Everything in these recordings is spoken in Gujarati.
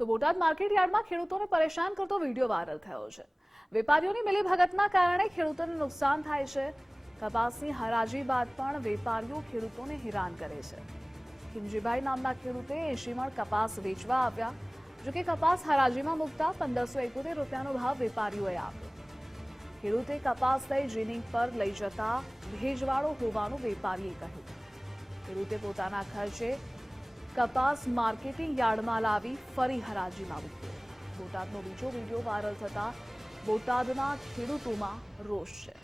તો બોટાદ માર્કેટ યાર્ડમાં ખેડૂતોને પરેશાન કરતો વીડિયો વાયરલ થયો છે. વેપારીઓની મિલીભગતના કારણે ખેડૂતોને નુકસાન થાય છે. કપાસની હરાજી બાદ પણ વેપારીઓ ખેડૂતોને હેરાન કરે છે. ખીમજીભાઈ નામના ખેડૂતે એંશી કપાસ વેચવા આવ્યા જોકે કપાસ હરાજીમાં મૂકતા પંદરસો એકોતેર રૂપિયાનો ભાવ વેપારીઓએ આપ્યો. ખેડૂતે કપાસ લઈ જીનિંગ પર લઈ જતા ભેજવાળો હોવાનું વેપારીએ કહ્યું. ખેડૂતે પોતાના ખર્ચે કપાસ માર્કેટિંગ યાર્ડમાં લાવી ફરી હરાજીમાં મૂક્યો. બોટાદનો બીજો વીડિયો વાયરલ થતા બોટાદના ખેડૂતોમાં રોષ છે.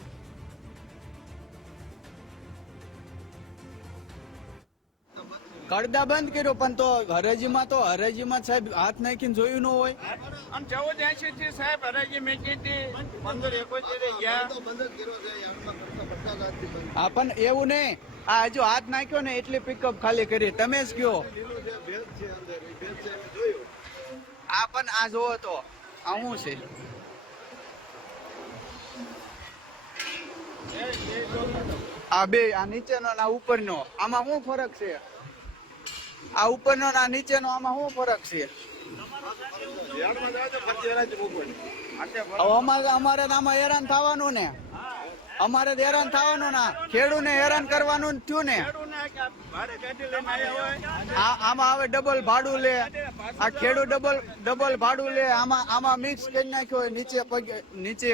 કડદા બંધ કર્યો પણ તો હરાજીમાં તો હરાજીમાં સાહેબ હાથ નાખીને જોયું ન હોય. અને ચૌદ એસી થી સાહેબ હરાજી મેચી હતી. પંદર એકોતેર ગયા. હા પણ એવું નહીં. આ હજુ હાથ નાખ્યો ને એટલી પિકઅપ ખાલી કરી. તમે જ કયો આ પણ આ જોવો તો. આ શું છે? આ બે આ નીચેનો ને આ ઉપરનો. આમાં શું ફરક છે? આ ઉપરનો ને આ નીચેનો આમાં શું ફરક છે? અમારે અમારે તો આમાં હેરાન થવાનું ને. અમારે હેરાન થવાનું ના. ખેડૂને હેરાન કરવાનું થયું ને. આમાં હવે ડબલ ભાડું લે. આ ખેડૂત ડબલ ડબલ ભાડું લે. આમાં આમાં મિક્સ કરી નાખ્યો હોય નીચે પગ નીચે.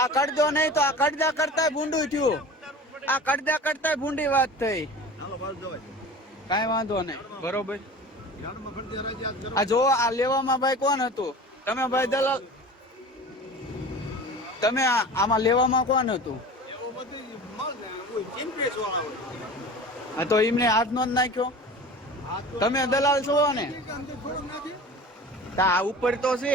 આ કડદો નહીં તો આ કડદા કરતા ભૂંડું થયું. આ કડદા કરતા ભૂંડી વાત થઈ. કઈ વાંધો નહીં. બરોબર. આ જો આ લેવામાં ભાઈ કોણ હતું? તમે ભાઈ દલાલ તમે આમાં લેવામાં કોણ હતું? હા, તો એમને હાથ નો નાખ્યો. તમે દલાલ છો ને? આ ઉપર તો છે.